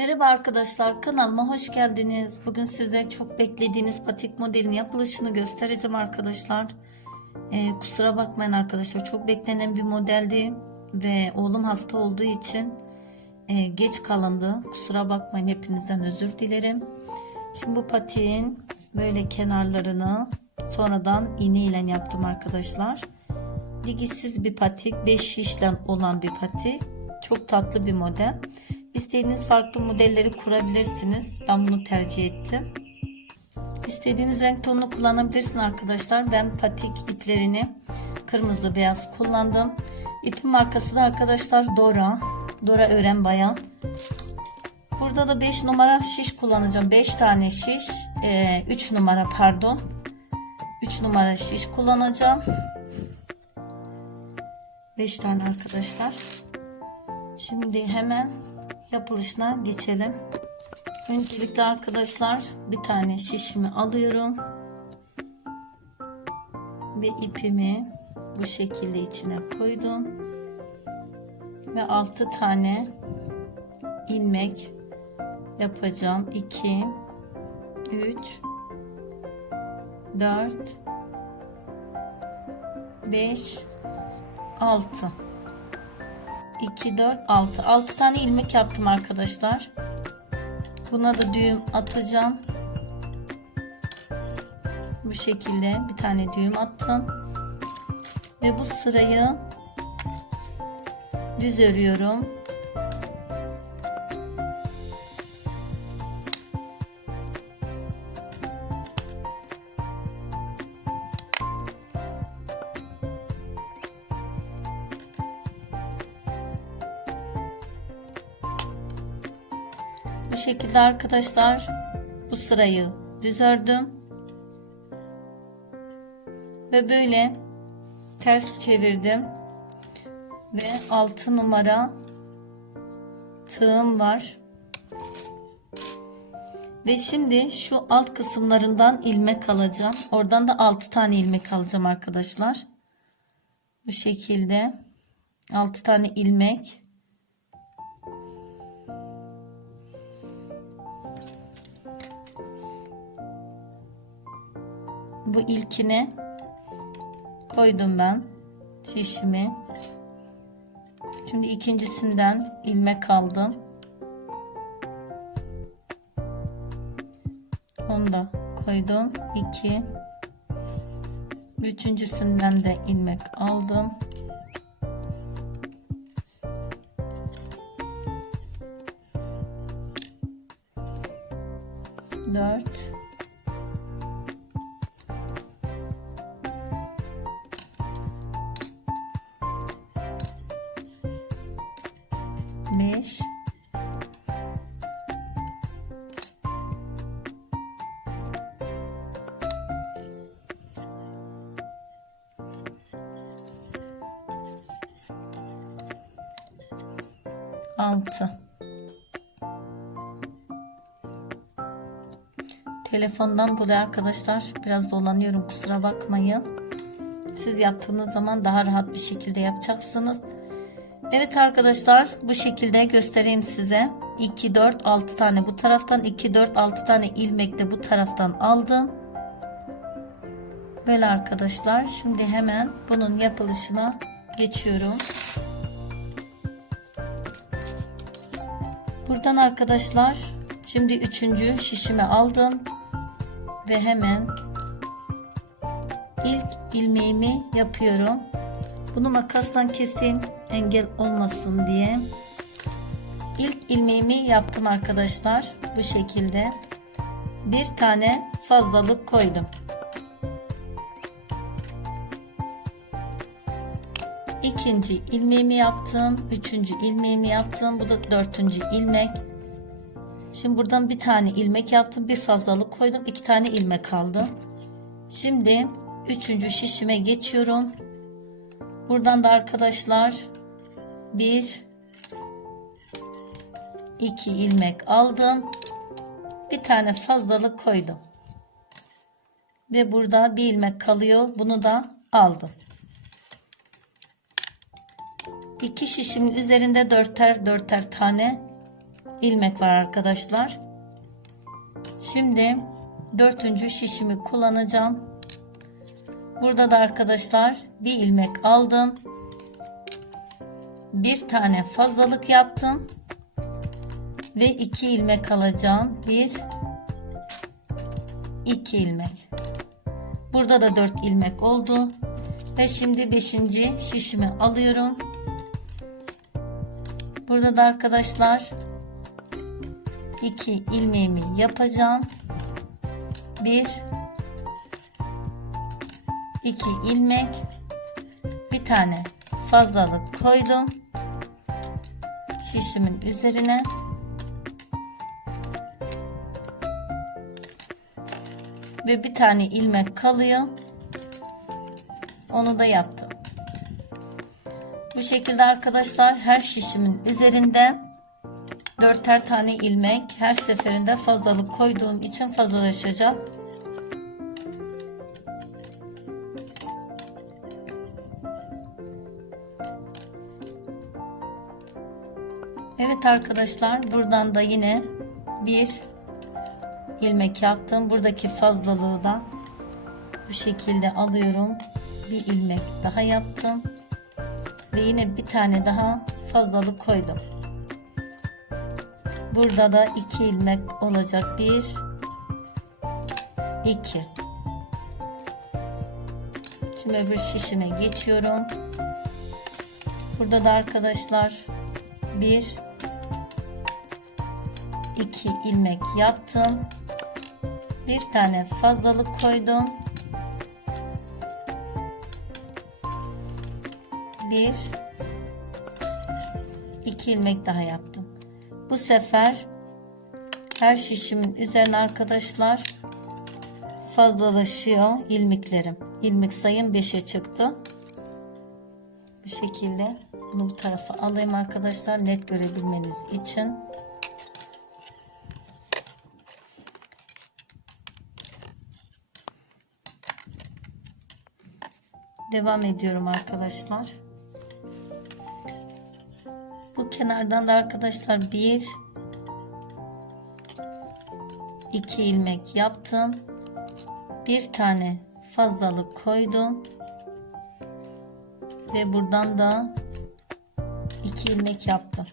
Merhaba arkadaşlar kanalıma hoş geldiniz. Bugün size çok beklediğiniz patik modelin yapılışını göstereceğim arkadaşlar. Ee, kusura bakmayın arkadaşlar çok beklenen bir modeldi ve oğlum hasta olduğu için e, geç kalındı. Kusura bakmayın hepinizden özür dilerim. Şimdi bu patiğin böyle kenarlarını sonradan iğne ile yaptım arkadaşlar. Dikişsiz bir patik 5 şişle olan bir patik. Çok tatlı bir model. İstediğiniz farklı modelleri kurabilirsiniz. Ben bunu tercih ettim. İstediğiniz renk tonunu kullanabilirsin arkadaşlar. Ben patik iplerini kırmızı beyaz kullandım. İpin markası da arkadaşlar Dora. Dora Ören Bayan. Burada da 5 numara şiş kullanacağım. 5 tane şiş. 3 numara pardon. 3 numara şiş kullanacağım. 5 tane arkadaşlar. Şimdi hemen yapılışına geçelim. Öncelikle arkadaşlar bir tane şişimi alıyorum. Ve ipimi bu şekilde içine koydum. Ve 6 tane ilmek yapacağım. 2 3 4 5 6 2 4 6 6 tane ilmek yaptım arkadaşlar. Buna da düğüm atacağım. Bu şekilde bir tane düğüm attım. Ve bu sırayı düz örüyorum şekilde arkadaşlar bu sırayı düz ördüm. Ve böyle ters çevirdim. Ve 6 numara tığım var. Ve şimdi şu alt kısımlarından ilmek alacağım. Oradan da 6 tane ilmek alacağım arkadaşlar. Bu şekilde 6 tane ilmek. Bu ilkine koydum ben. Şişimi. Şimdi ikincisinden ilmek aldım. Onu da koydum. 2 üçüncüsünden de ilmek aldım Telefondan dolayı arkadaşlar biraz dolanıyorum kusura bakmayın. Siz yaptığınız zaman daha rahat bir şekilde yapacaksınız. Evet arkadaşlar bu şekilde göstereyim size. 2 4 6 tane bu taraftan 2 4 6 tane ilmek de bu taraftan aldım. Böyle arkadaşlar şimdi hemen bunun yapılışına geçiyorum. Buradan arkadaşlar şimdi üçüncü şişimi aldım ve hemen ilk ilmeğimi yapıyorum. Bunu makasla keseyim engel olmasın diye. İlk ilmeğimi yaptım arkadaşlar. Bu şekilde. Bir tane fazlalık koydum. İkinci ilmeğimi yaptım. Üçüncü ilmeğimi yaptım. Bu da dördüncü ilmek. Şimdi buradan bir tane ilmek yaptım. Bir fazlalık koydum. iki tane ilmek aldım. Şimdi üçüncü şişime geçiyorum. Buradan da arkadaşlar bir iki ilmek aldım. Bir tane fazlalık koydum. Ve burada bir ilmek kalıyor. Bunu da aldım. İki şişimin üzerinde dörter dörter tane ilmek var arkadaşlar. Şimdi dördüncü şişimi kullanacağım. Burada da arkadaşlar bir ilmek aldım. Bir tane fazlalık yaptım. Ve iki ilmek alacağım. Bir, iki ilmek. Burada da dört ilmek oldu. Ve şimdi beşinci şişimi alıyorum. Burada da arkadaşlar iki ilmeğimi yapacağım. Bir, iki ilmek, bir tane fazlalık koydum. Şişimin üzerine. Ve bir tane ilmek kalıyor. Onu da yaptım. Bu şekilde arkadaşlar her şişimin üzerinde dörter tane ilmek her seferinde fazlalık koyduğum için fazlalaşacak. Evet arkadaşlar buradan da yine bir ilmek yaptım. Buradaki fazlalığı da bu şekilde alıyorum. Bir ilmek daha yaptım. Ve yine bir tane daha fazlalık koydum. Burada da iki ilmek olacak. Bir, iki. Şimdi öbür şişime geçiyorum. Burada da arkadaşlar bir, iki ilmek yaptım. Bir tane fazlalık koydum. Bir, iki ilmek daha yaptım. Bu sefer her şişimin üzerine arkadaşlar fazlalaşıyor ilmeklerim. İlmek sayım 5'e çıktı. Bu şekilde bunu bu tarafa alayım arkadaşlar net görebilmeniz için. Devam ediyorum arkadaşlar. Bu kenardan da arkadaşlar bir iki ilmek yaptım. Bir tane fazlalık koydum. Ve buradan da iki ilmek yaptım.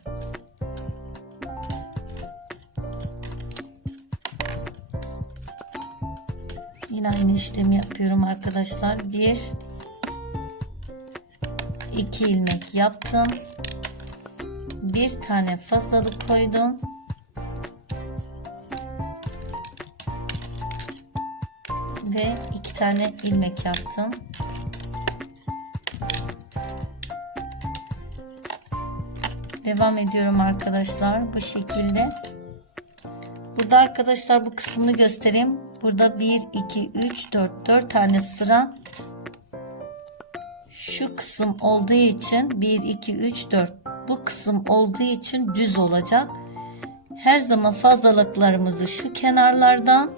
Yine aynı işlemi yapıyorum arkadaşlar. Bir iki ilmek yaptım. Bir tane fazlalık koydum. Ve iki tane ilmek yaptım. Devam ediyorum arkadaşlar bu şekilde. Burada arkadaşlar bu kısmını göstereyim. Burada 1 2 3 4 4 tane sıra şu kısım olduğu için 1 2 3 4 bu kısım olduğu için düz olacak. Her zaman fazlalıklarımızı şu kenarlardan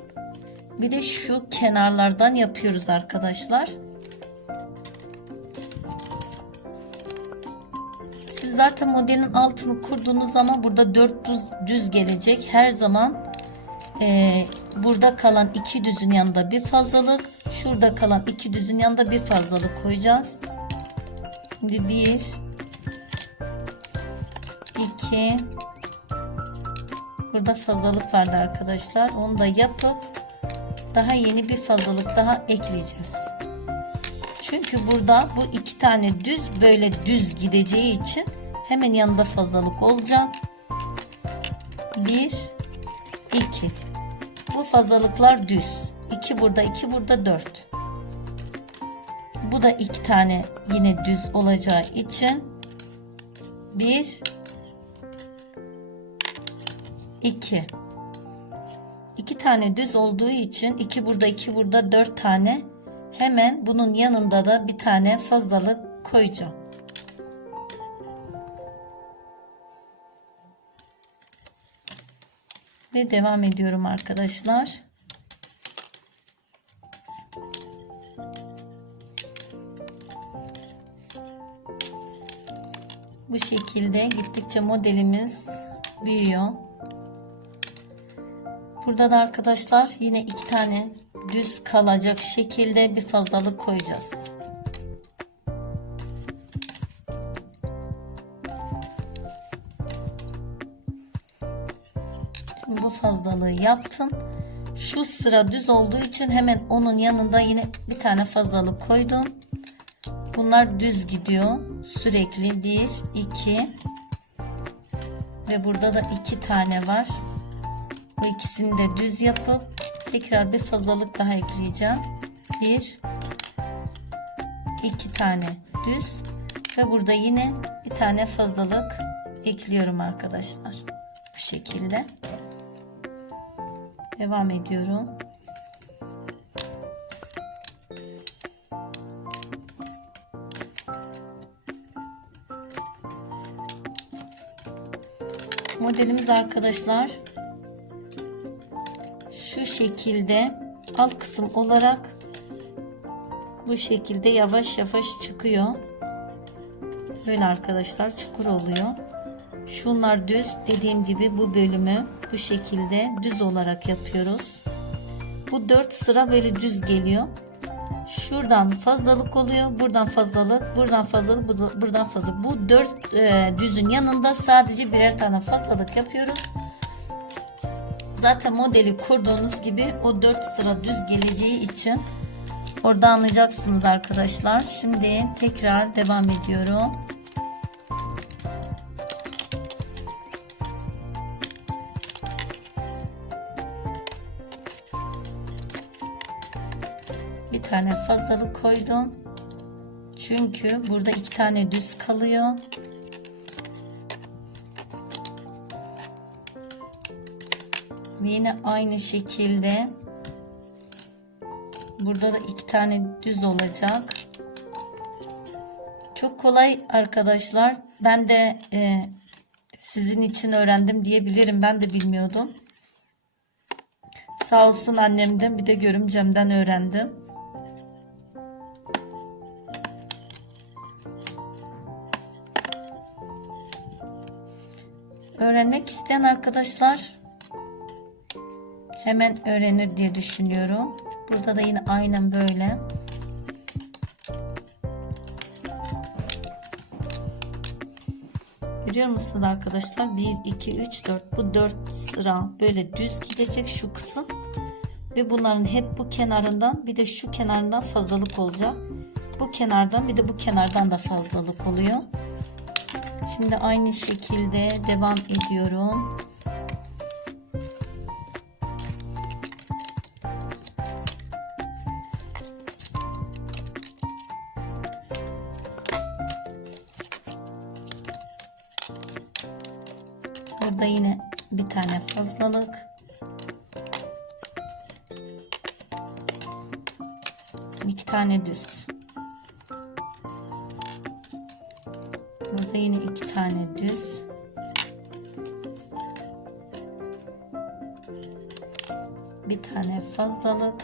bir de şu kenarlardan yapıyoruz arkadaşlar. Siz zaten modelin altını kurduğunuz zaman burada 4 düz, düz gelecek. Her zaman e, burada kalan iki düzün yanında bir fazlalık, şurada kalan iki düzün yanında bir fazlalık koyacağız. Şimdi bir, iki, burada fazlalık vardı arkadaşlar. Onu da yapıp daha yeni bir fazlalık daha ekleyeceğiz. Çünkü burada bu iki tane düz böyle düz gideceği için hemen yanında fazlalık olacak. Bir, iki. Bu fazlalıklar düz. İki burada, iki burada, dört. Bu da iki tane yine düz olacağı için bir, iki. İki tane düz olduğu için iki burada, iki burada, dört tane. Hemen bunun yanında da bir tane fazlalık koyacağım. Ve devam ediyorum arkadaşlar. Bu şekilde gittikçe modelimiz büyüyor. Burada da arkadaşlar yine iki tane düz kalacak şekilde bir fazlalık koyacağız. Şimdi bu fazlalığı yaptım. Şu sıra düz olduğu için hemen onun yanında yine bir tane fazlalık koydum. Bunlar düz gidiyor. Sürekli 1, 2 ve burada da iki tane var. Bu ikisini de düz yapıp tekrar bir fazlalık daha ekleyeceğim. Bir, iki tane düz ve burada yine bir tane fazlalık ekliyorum arkadaşlar. Bu şekilde. Devam ediyorum. Modelimiz arkadaşlar şekilde alt kısım olarak bu şekilde yavaş yavaş çıkıyor. Böyle arkadaşlar çukur oluyor. Şunlar düz dediğim gibi bu bölümü bu şekilde düz olarak yapıyoruz. Bu dört sıra böyle düz geliyor. Şuradan fazlalık oluyor. Buradan fazlalık, buradan fazlalık, bu- buradan fazlalık. Bu dört e, düzün yanında sadece birer tane fazlalık yapıyoruz. Zaten modeli kurduğunuz gibi o dört sıra düz geleceği için orada anlayacaksınız arkadaşlar. Şimdi tekrar devam ediyorum. Bir tane fazlalık koydum. Çünkü burada iki tane düz kalıyor. Ve yine aynı şekilde burada da iki tane düz olacak. Çok kolay arkadaşlar. Ben de e, sizin için öğrendim diyebilirim. Ben de bilmiyordum. Sağ olsun annemden bir de görümcemden öğrendim. Öğrenmek isteyen arkadaşlar hemen öğrenir diye düşünüyorum. Burada da yine aynen böyle. Görüyor musunuz arkadaşlar? 1, 2, 3, 4. Bu 4 sıra böyle düz gidecek şu kısım. Ve bunların hep bu kenarından bir de şu kenarından fazlalık olacak. Bu kenardan bir de bu kenardan da fazlalık oluyor. Şimdi aynı şekilde devam ediyorum. Fazlalık. İki tane düz. Burada yine iki tane düz. Bir tane fazlalık.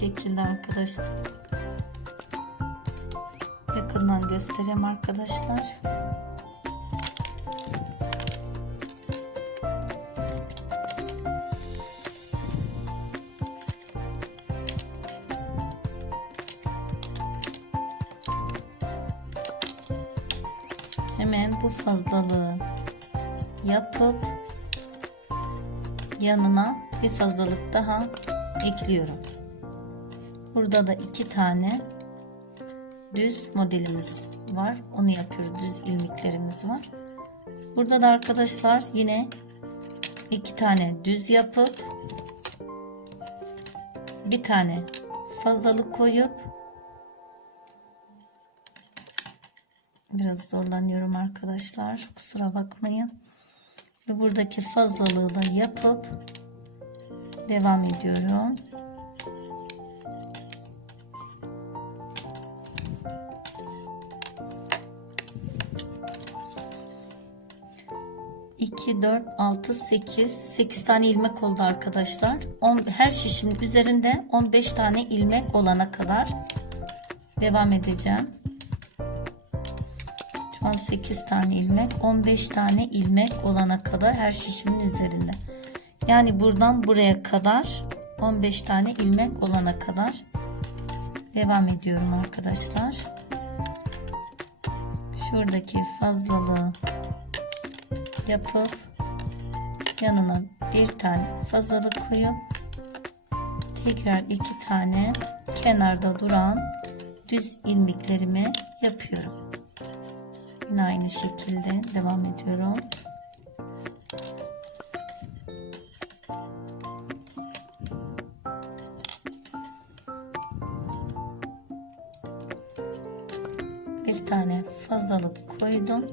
Şekilde arkadaşlar. Yakından göstereyim arkadaşlar. Hemen bu fazlalığı yapıp yanına bir fazlalık daha ekliyorum. Burada da iki tane düz modelimiz var. Onu yapıyoruz. Düz ilmeklerimiz var. Burada da arkadaşlar yine iki tane düz yapıp bir tane fazlalık koyup biraz zorlanıyorum arkadaşlar. Kusura bakmayın. Ve buradaki fazlalığı da yapıp devam ediyorum. 2, 4, 6, 8. 8 tane ilmek oldu arkadaşlar. 10, her şişimin üzerinde 15 tane ilmek olana kadar devam edeceğim. Şu an 8 tane ilmek. 15 tane ilmek olana kadar her şişimin üzerinde. Yani buradan buraya kadar 15 tane ilmek olana kadar devam ediyorum arkadaşlar. Şuradaki fazlalığı yapıp yanına bir tane fazlalık koyup tekrar iki tane kenarda duran düz ilmeklerimi yapıyorum. Yine aynı şekilde devam ediyorum. Bir tane fazlalık koydum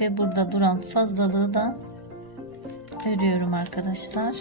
ve burada duran fazlalığı da örüyorum arkadaşlar.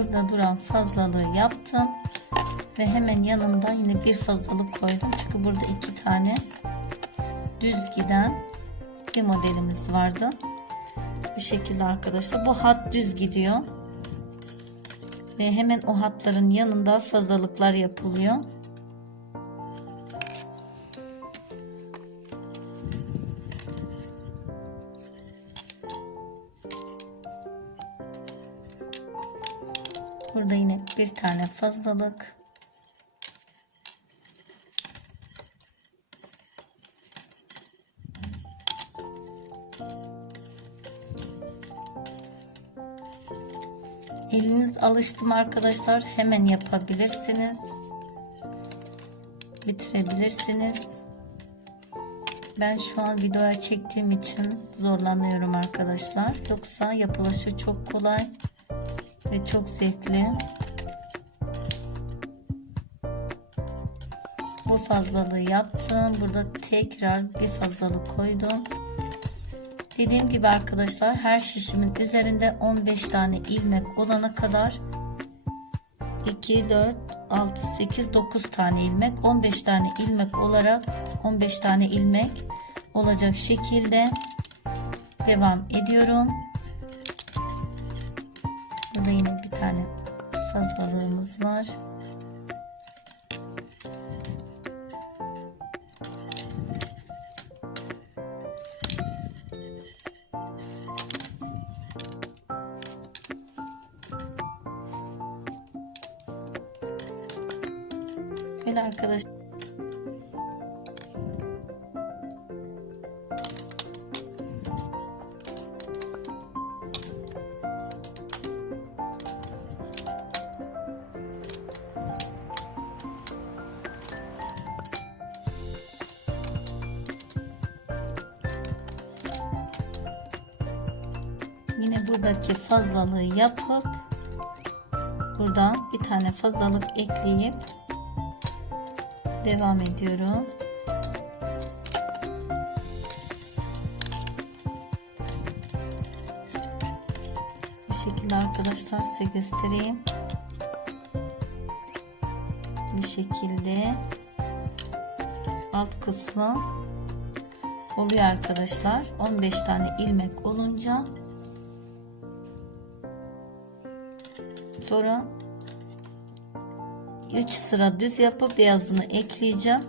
Burada duran fazlalığı yaptım. Ve hemen yanında yine bir fazlalık koydum. Çünkü burada iki tane düz giden bir modelimiz vardı. Bu şekilde arkadaşlar. Bu hat düz gidiyor. Ve hemen o hatların yanında fazlalıklar yapılıyor. Bir tane fazlalık. Eliniz alıştı mı arkadaşlar hemen yapabilirsiniz. Bitirebilirsiniz. Ben şu an videoya çektiğim için zorlanıyorum arkadaşlar. Yoksa yapılışı çok kolay ve çok zevkli. Bu fazlalığı yaptım. Burada tekrar bir fazlalık koydum. Dediğim gibi arkadaşlar her şişimin üzerinde 15 tane ilmek olana kadar 2, 4, 6, 8, 9 tane ilmek 15 tane ilmek olarak 15 tane ilmek olacak şekilde devam ediyorum. Burada yine bir tane fazlalığımız var. Böyle arkadaş. Yine buradaki fazlalığı yapıp buradan bir tane fazlalık ekleyip devam ediyorum. Bu şekilde arkadaşlar size göstereyim. Bu şekilde alt kısmı oluyor arkadaşlar. 15 tane ilmek olunca sonra 3 sıra düz yapıp beyazını ekleyeceğim.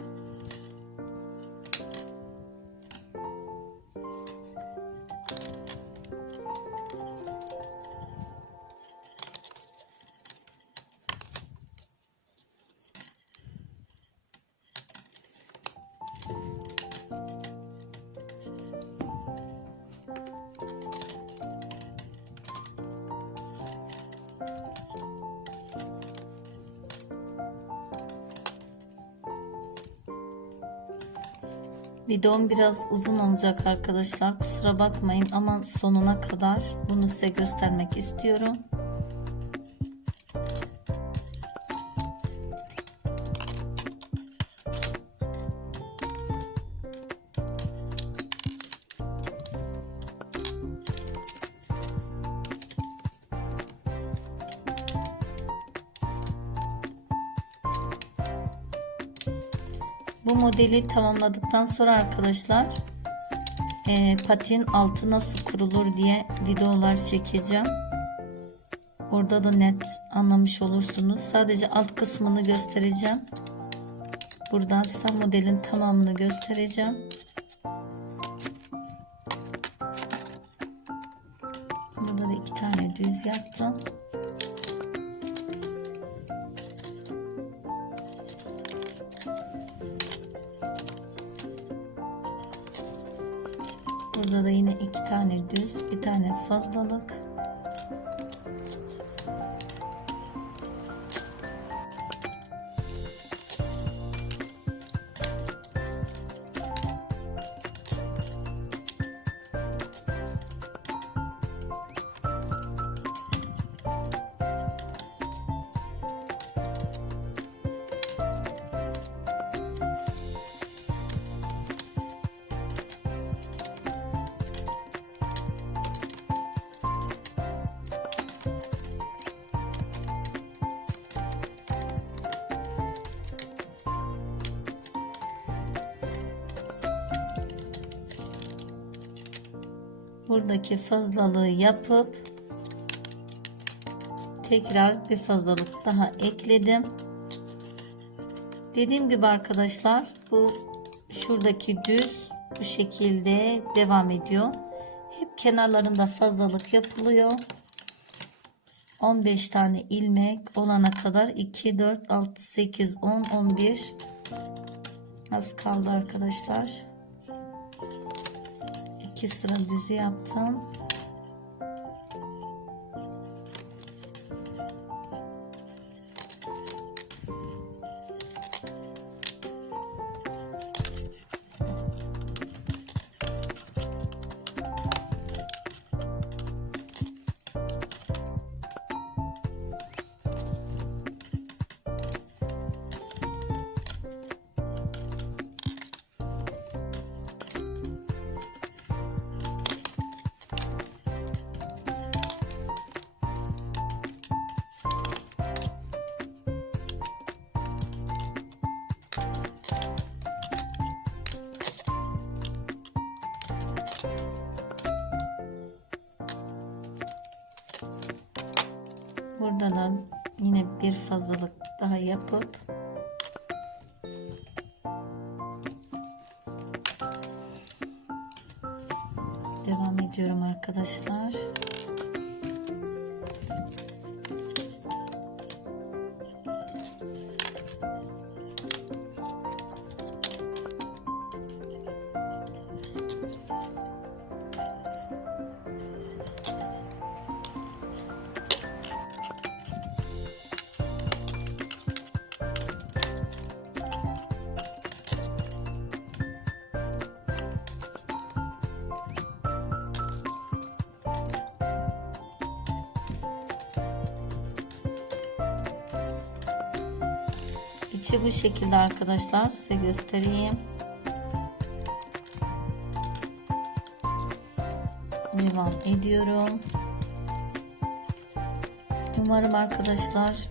Videom biraz uzun olacak arkadaşlar. Kusura bakmayın ama sonuna kadar bunu size göstermek istiyorum. Bu modeli tamamladıktan sonra arkadaşlar e, patin altı nasıl kurulur diye videolar çekeceğim. Orada da net anlamış olursunuz. Sadece alt kısmını göstereceğim. Buradan size modelin tamamını göstereceğim. Düz, bir tane fazlalık. Buradaki fazlalığı yapıp tekrar bir fazlalık daha ekledim. Dediğim gibi arkadaşlar bu şuradaki düz bu şekilde devam ediyor. Hep kenarlarında fazlalık yapılıyor. 15 tane ilmek olana kadar 2 4 6 8 10 11 az kaldı arkadaşlar. 2 sıra düzü yaptım. Burada da yine bir fazlalık daha yapıp devam ediyorum arkadaşlar. İçi bu şekilde arkadaşlar size göstereyim. Devam ediyorum. Umarım arkadaşlar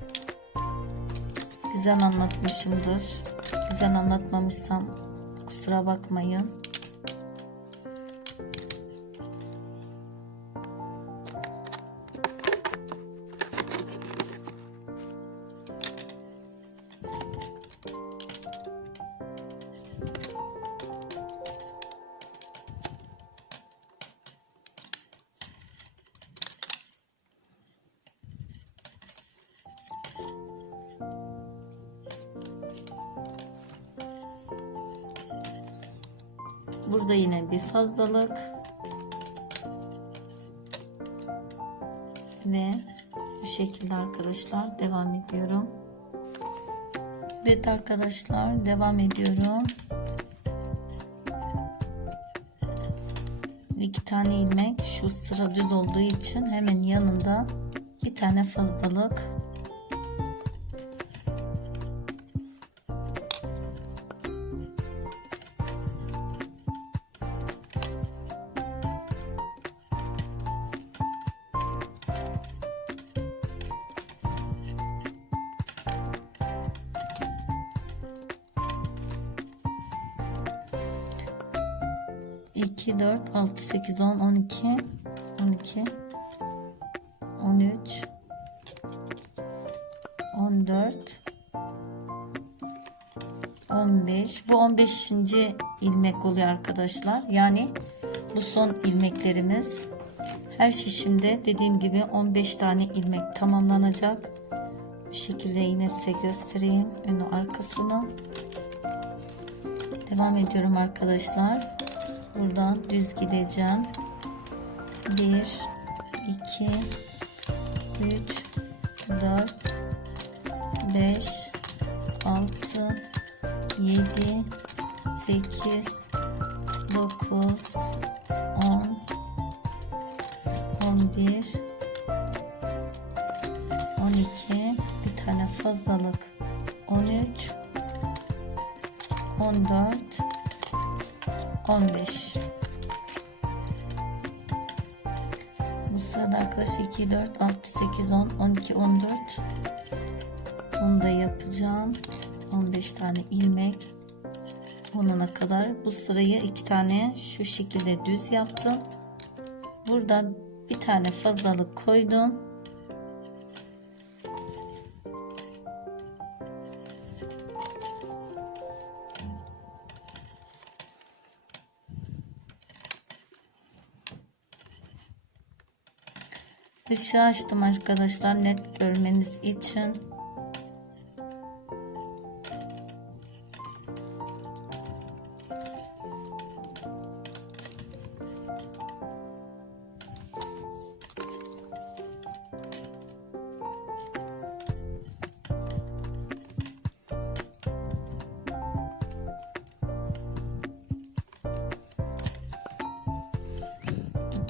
güzel anlatmışımdır. Güzel anlatmamışsam kusura bakmayın. Burada yine bir fazlalık. Ve bu şekilde arkadaşlar devam ediyorum. Evet arkadaşlar devam ediyorum. iki tane ilmek şu sıra düz olduğu için hemen yanında bir tane fazlalık iki dört altı sekiz on on iki on iki on üç on dört 15 bu 15. ilmek oluyor arkadaşlar. Yani bu son ilmeklerimiz. Her şişimde dediğim gibi 15 tane ilmek tamamlanacak. Bu şekilde yine size göstereyim. Önü arkasını. Devam ediyorum arkadaşlar buradan düz gideceğim. 1 2 3 4 5 6 7 8 9 10 11 12 bir tane fazlalık sırada arkadaşlar 2 4 6 8 10 12 14 onu da yapacağım. 15 tane ilmek olana kadar. Bu sırayı iki tane şu şekilde düz yaptım. Burada bir tane fazlalık koydum Işığı açtım arkadaşlar net görmeniz için.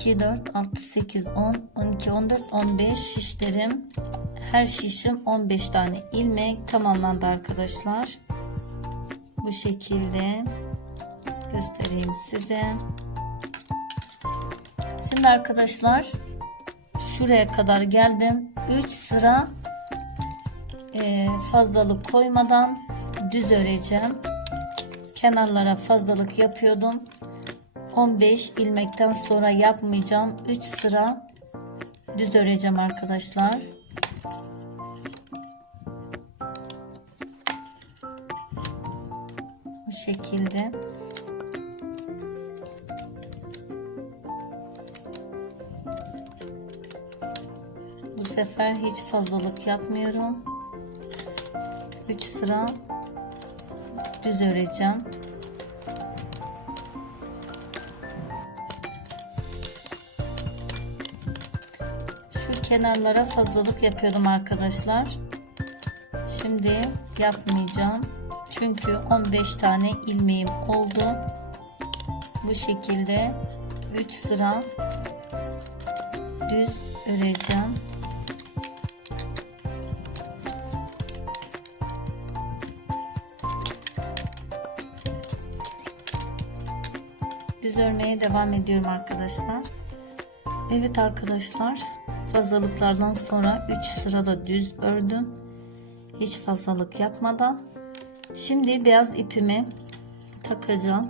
İki, dört, altı, sekiz, on, on iki, on dört, on beş şişlerim. Her şişim 15 tane ilmek tamamlandı arkadaşlar. Bu şekilde göstereyim size. Şimdi arkadaşlar şuraya kadar geldim. 3 sıra e, fazlalık koymadan düz öreceğim. Kenarlara fazlalık yapıyordum. 15 ilmekten sonra yapmayacağım. 3 sıra düz öreceğim arkadaşlar. Bu şekilde. Bu sefer hiç fazlalık yapmıyorum. 3 sıra düz öreceğim. Kenarlara fazlalık yapıyordum arkadaşlar. Şimdi yapmayacağım. Çünkü 15 tane ilmeğim oldu. Bu şekilde 3 sıra düz öreceğim. Düz örmeye devam ediyorum arkadaşlar. Evet arkadaşlar fazlalıklardan sonra 3 sırada düz ördüm. Hiç fazlalık yapmadan. Şimdi beyaz ipimi takacağım.